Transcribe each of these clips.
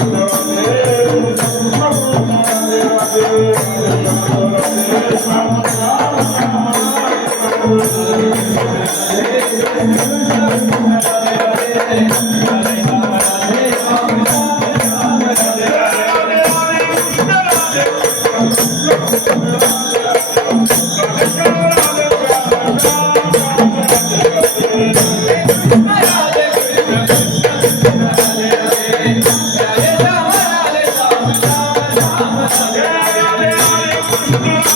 Thank Gracias.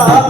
Ela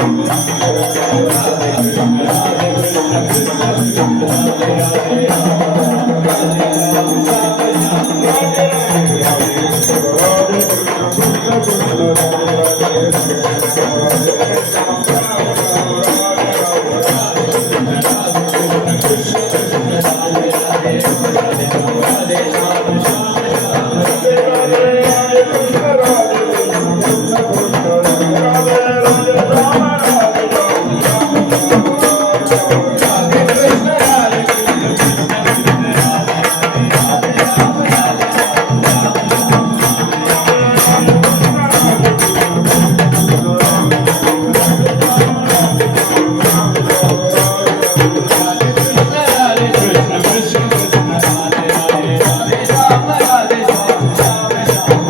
Thank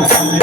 Obrigado.